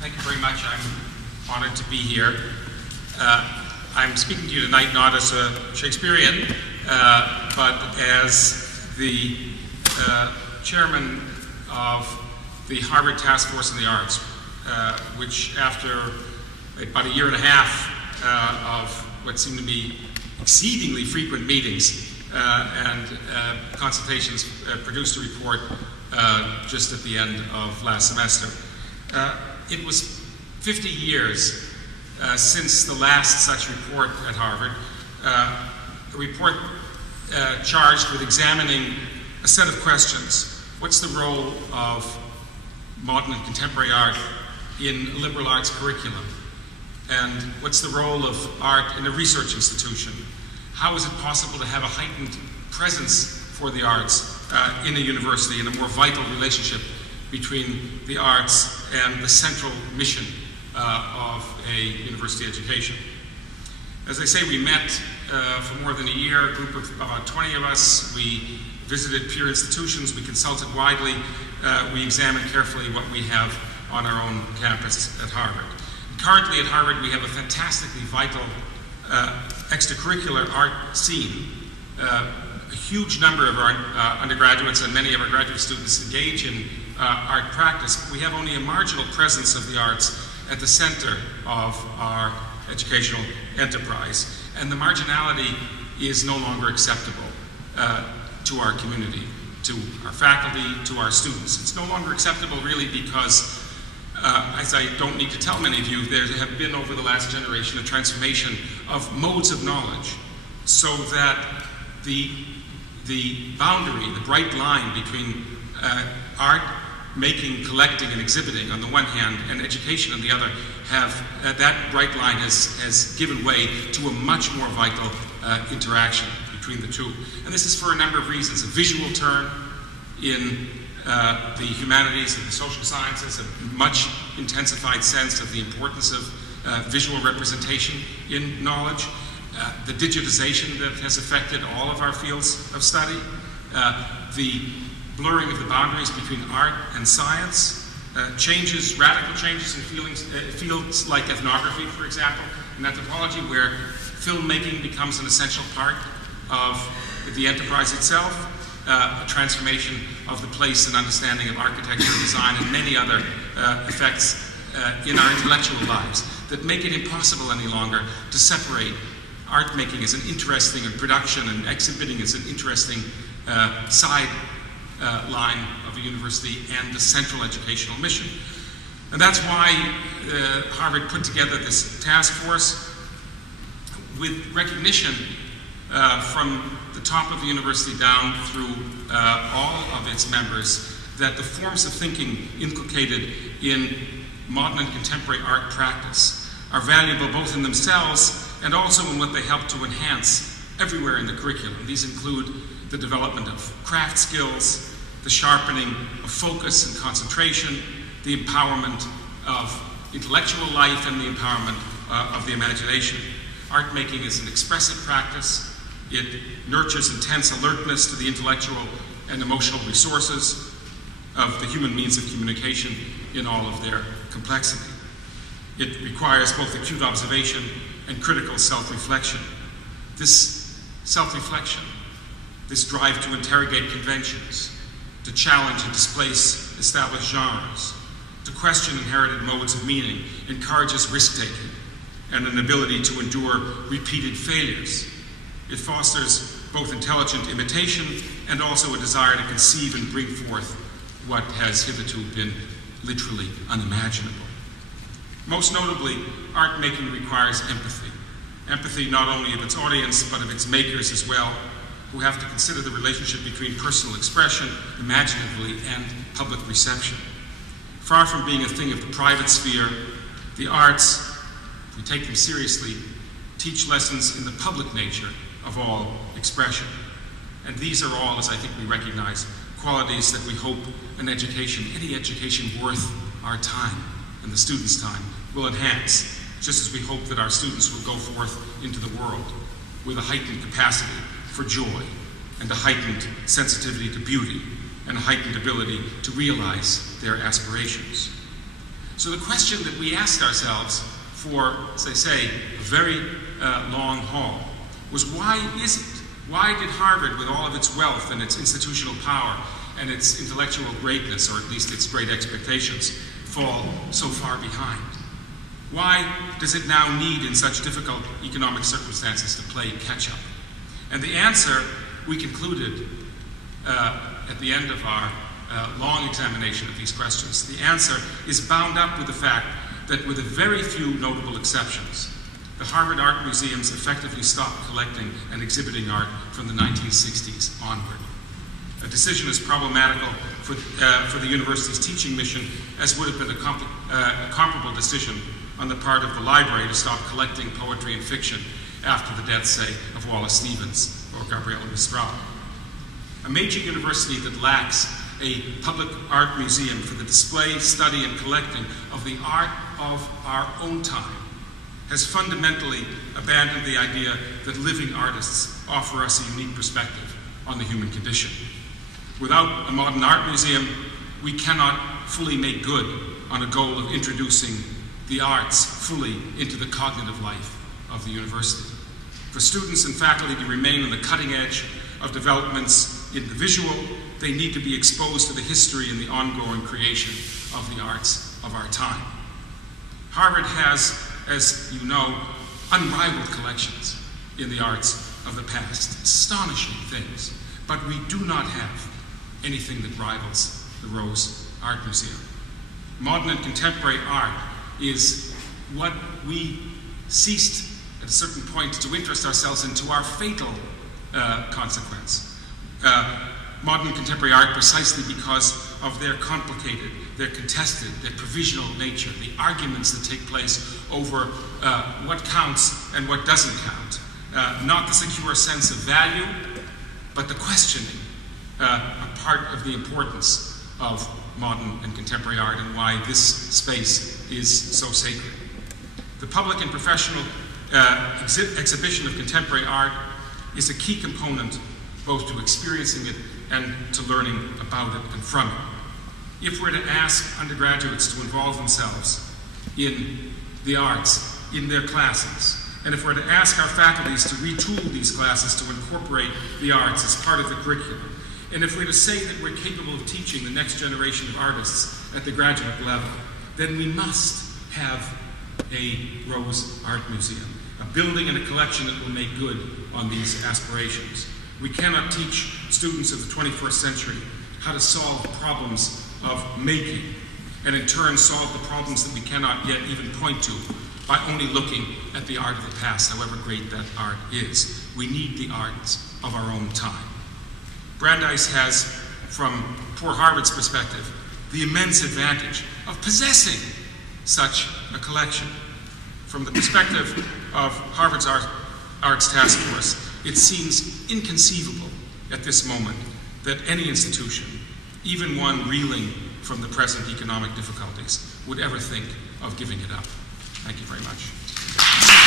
Thank you very much. I'm honored to be here. I'm speaking to you tonight not as a Shakespearean, but as the chairman of the Harvard Task Force on the Arts, which after about a year and a half of what seemed to be exceedingly frequent meetings and consultations, produced a report just at the end of last semester. It was 50 years since the last such report at Harvard, a report charged with examining a set of questions. What's the role of modern and contemporary art in a liberal arts curriculum? And what's the role of art in a research institution? How is it possible to have a heightened presence for the arts in a university and a more vital relationship between the arts and the central mission of a university education? As I say, we met for more than a year, a group of about 20 of us. We visited peer institutions, we consulted widely, we examined carefully what we have on our own campus at Harvard. Currently at Harvard, we have a fantastically vital extracurricular art scene. A huge number of our undergraduates and many of our graduate students engage in art practice. We have only a marginal presence of the arts at the center of our educational enterprise. And the marginality is no longer acceptable to our community, to our faculty, to our students. It's no longer acceptable really because, as I don't need to tell many of you, there have been over the last generation a transformation of modes of knowledge so that the boundary, the bright line between art making, collecting, and exhibiting on the one hand, and education on the other, that bright line has given way to a much more vital interaction between the two. And this is for a number of reasons. A visual turn in the humanities and the social sciences, a much intensified sense of the importance of visual representation in knowledge, the digitization that has affected all of our fields of study, the blurring of the boundaries between art and science, radical changes in fields like ethnography, for example, and anthropology, where filmmaking becomes an essential part of the enterprise itself, a transformation of the place and understanding of architecture, design, and many other effects in our intellectual lives that make it impossible any longer to separate art making as an interesting and production and exhibiting as an interesting side line of a university and the central educational mission. And that's why Harvard put together this task force with recognition from the top of the university down through all of its members that the forms of thinking inculcated in modern and contemporary art practice are valuable both in themselves and also in what they help to enhance everywhere in the curriculum. These include the development of craft skills, the sharpening of focus and concentration, the empowerment of intellectual life, and the empowerment of the imagination. Art making is an expressive practice. It nurtures intense alertness to the intellectual and emotional resources of the human means of communication in all of their complexity. It requires both acute observation and critical self-reflection. This self-reflection, this drive to interrogate conventions, to challenge and displace established genres, to question inherited modes of meaning, encourages risk-taking and an ability to endure repeated failures. It fosters both intelligent imitation and also a desire to conceive and bring forth what has hitherto been literally unimaginable. Most notably, art making requires empathy. Empathy not only of its audience, but of its makers as well, who have to consider the relationship between personal expression, imaginatively, and public reception. Far from being a thing of the private sphere, the arts, if we take them seriously, teach lessons in the public nature of all expression. And these are all, as I think we recognize, qualities that we hope an education, any education worth our time and the students' time, will enhance, just as we hope that our students will go forth into the world with a heightened capacity for joy and a heightened sensitivity to beauty and a heightened ability to realize their aspirations. So the question that we asked ourselves for, as I say, a very long haul was, why is it? Why did Harvard, with all of its wealth and its institutional power and its intellectual greatness, or at least its great expectations, fall so far behind? Why does it now need, in such difficult economic circumstances, to play catch-up? And the answer, we concluded at the end of our long examination of these questions, the answer is bound up with the fact that, with a very few notable exceptions, the Harvard Art Museums effectively stopped collecting and exhibiting art from the 1960s onward. A decision as problematical for the university's teaching mission as would have been a comparable decision on the part of the library to stop collecting poetry and fiction after the deaths, say, of Wallace Stevens or Gabriela Mistral. A major university that lacks a public art museum for the display, study, and collecting of the art of our own time has fundamentally abandoned the idea that living artists offer us a unique perspective on the human condition. Without a modern art museum, we cannot fully make good on a goal of introducing the arts fully into the cognitive life of the university. For students and faculty to remain on the cutting edge of developments in the visual, they need to be exposed to the history and the ongoing creation of the arts of our time. Harvard has, as you know, unrivaled collections in the arts of the past, astonishing things, but we do not have anything that rivals the Rose Art Museum. Modern and contemporary art is what we ceased at a certain point to interest ourselves in, to our fatal consequence. Modern contemporary art, precisely because of their complicated, their contested, their provisional nature, the arguments that take place over what counts and what doesn't count. Not the secure sense of value, but the questioning are part of the importance of modern and contemporary art and why this space is so sacred. The public and professional exhibition of contemporary art is a key component both to experiencing it and to learning about it and from it. If we're to ask undergraduates to involve themselves in the arts, in their classes, and if we're to ask our faculties to retool these classes to incorporate the arts as part of the curriculum, and if we're to say that we're capable of teaching the next generation of artists at the graduate level, then we must have a Rose Art Museum, a building and a collection that will make good on these aspirations. We cannot teach students of the 21st century how to solve problems of making, and in turn solve the problems that we cannot yet even point to by only looking at the art of the past, however great that art is. We need the arts of our own time. Brandeis has, from poor Harvard's perspective, the immense advantage of possessing such a collection. From the perspective of Harvard's Arts Task Force, it seems inconceivable at this moment that any institution, even one reeling from the present economic difficulties, would ever think of giving it up. Thank you very much.